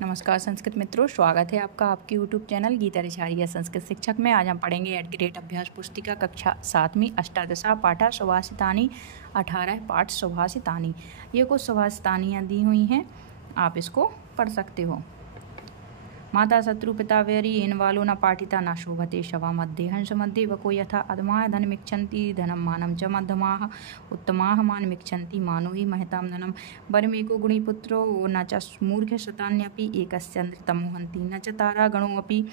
नमस्कार संस्कृत मित्रों, स्वागत है आपका आपके यूट्यूब चैनल गीता रिचारिया संस्कृत शिक्षक में। आज हम पढ़ेंगे एट ग्रेड अभ्यास पुस्तिका कक्षा 7वीं अष्टादशा पाठा सुभाषितानी 18 पाठ सुभाषितानी। ये कुछ सुभाषितानियाँ दी हुई हैं, आप इसको पढ़ सकते हो। माता शत्रु पिता वैरी इन वालो न पाठिता न शोभते शवा मध्ये हंस मध्ये वको यथा अधमाः धनमिच्छन्ति धनं मानं च मध्यमाः उत्तमाः मानमिच्छन्ति मानो हि महतां धनं वरमेको गुणीपुत्रो न च मूर्ख शतान्यपि एकस्यन्द्रतमो हन्ति न च तारागणोऽपि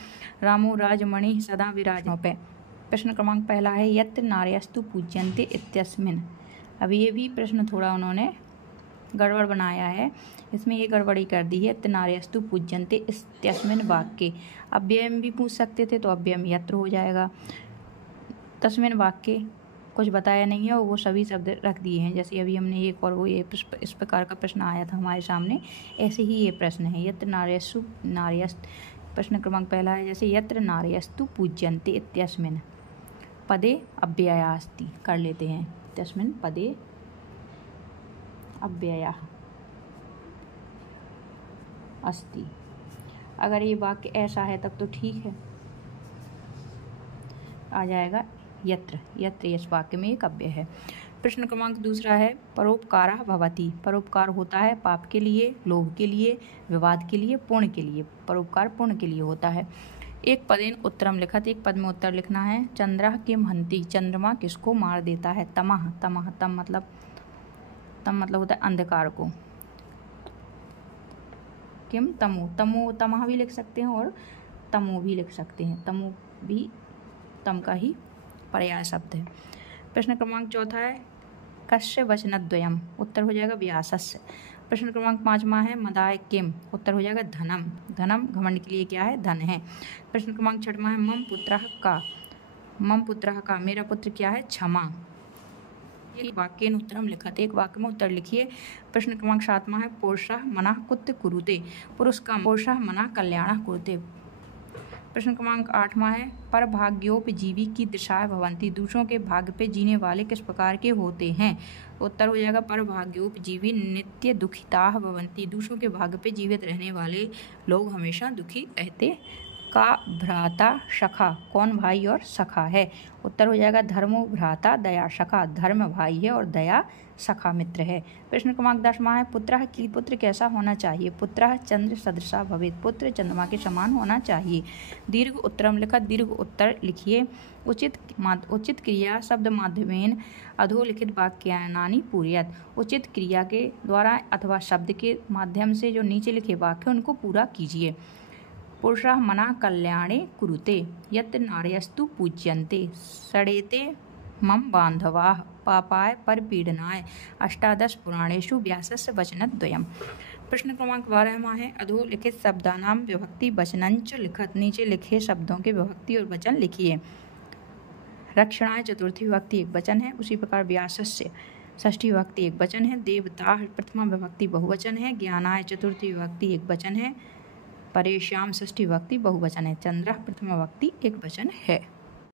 रामो राजमणिः सदा विराजते। प्रश्न क्रमांक पहला है यत्र नार्यस्तु पूज्यन्ते इत्यस्मिन्। अब ये भी प्रश्न थोड़ा उन्होंने गड़बड़ बनाया है, इसमें ये गड़बड़ी कर दी है। नार्यस्तु पूज्यन्ते इत्यस्मिन् वाक्ये अव्यय भी पूछ सकते थे तो अव्यय यत्र हो जाएगा। तस्मिन् वाक्ये कुछ बताया नहीं है और वो सभी शब्द रख दिए हैं। जैसे अभी हमने एक और वो ये इस प्रकार का प्रश्न आया था हमारे सामने, ऐसे ही ये प्रश्न है। यत्र नार्यस्तु प्रश्न क्रमांक पहला है जैसे यत्र नार्यस्तु पूज्यन्ते इत्यस्मिन् पदे अव्ययास्ति। कर लेते हैं इत्यस्मिन् पदे अव्ययः अस्ति। अगर ये वाक्य ऐसा है तब तो ठीक है, आ जाएगा यत्र। यत्र इस वाक्य में एक अव्यय है। प्रश्न क्रमांक दूसरा है परोपकारः भवति। परोपकार होता है पाप के लिए, लोभ के लिए, विवाद के लिए, पुण्य के लिए। परोपकार पुण्य के लिए होता है। एक पदेन उत्तरम लिखत, एक पद में उत्तर लिखना है। चंद्रः किम हन्ति, चंद्रमा किसको मार देता है। तमः तमः तम मतलब होता है अंधकार को। किम तमो, तमो तमः भी लिख सकते हैं और तमो भी लिख सकते हैं। तमो भी तम का ही पर्याय शब्द है। प्रश्न क्रमांक चौथा है कस्य वचनद्वयम्। उत्तर हो जाएगा व्यासस्य। प्रश्न क्रमांक 5वां है मदाय किम। उत्तर हो जाएगा धनम। धनम घमंड के लिए क्या है, धन है। प्रश्न क्रमांक 6वां है मम पुत्रः का। मम पुत्रः का, मेरा पुत्र क्या है, क्षमा। एक वाक्य उत्तरम लिखत, एक वाक्य में उत्तर लिखिए। प्रश्न क्रमांक 7वां है पुरुषः मनः कुत्र कुरुते। पुरुष का पुरुषः मनः कल्याणः कुरुते। प्रश्न क्रमांक 8वां है पर भाग्योपजीवी की दिशाएं भवंती। दूसरों के भाग्य पे जीने वाले किस प्रकार के होते हैं। उत्तर हो जाएगा पर भाग्योपजीवी नित्य दुखिताः भवंती। दूसरों के भाग्य पे जीवित रहने वाले लोग हमेशा दुखी रहते। का भ्राता सखा, कौन भाई और सखा है। उत्तर हो जाएगा धर्मो भ्राता दया सखा। धर्म भाई है और दया सखा मित्र है। प्रश्न क्रमांक 10वां है पुत्रः की, पुत्र कैसा होना चाहिए। पुत्रः चंद्र सदृशा भवेत्। पुत्र चंद्रमा के समान होना चाहिए। दीर्घ उत्तरम लिखा, दीर्घ उत्तर लिखिए। उचित क्रिया शब्द माध्यमेन अधोलिखित वाक्यानि पूरयत। उचित क्रिया के द्वारा अथवा शब्द के माध्यम से जो नीचे लिखे वाक्य उनको पूरा कीजिए। पुरुषः मनः कल्याणे कुरुते। यत्र नार्यस्तु पूज्यन्ते सडेते मम बान्धवाः पापाय परपीडनाय। अष्टादश पुराणेषु व्यासस्य वचनद्वयम्। प्रश्न क्रमांक 12वां है अधोलिखित शब्दानां विभक्ति वचनञ्च लिखत। नीचे लिखे शब्दों के विभक्ति और वचन लिखिए। रक्षणाय चतुर्थी विभक्ति एक वचन है, उसी प्रकार व्यासस्य षष्ठी विभक्ति एक वचन है। देवताः प्रथमा विभक्ति बहुवचन है। ज्ञानाय चतुर्थी विभक्ति एक वचन है। परेश्याम षष्ठी विभक्ति बहुवचन है। चंद्रः प्रथमा विभक्ति एक वचन है।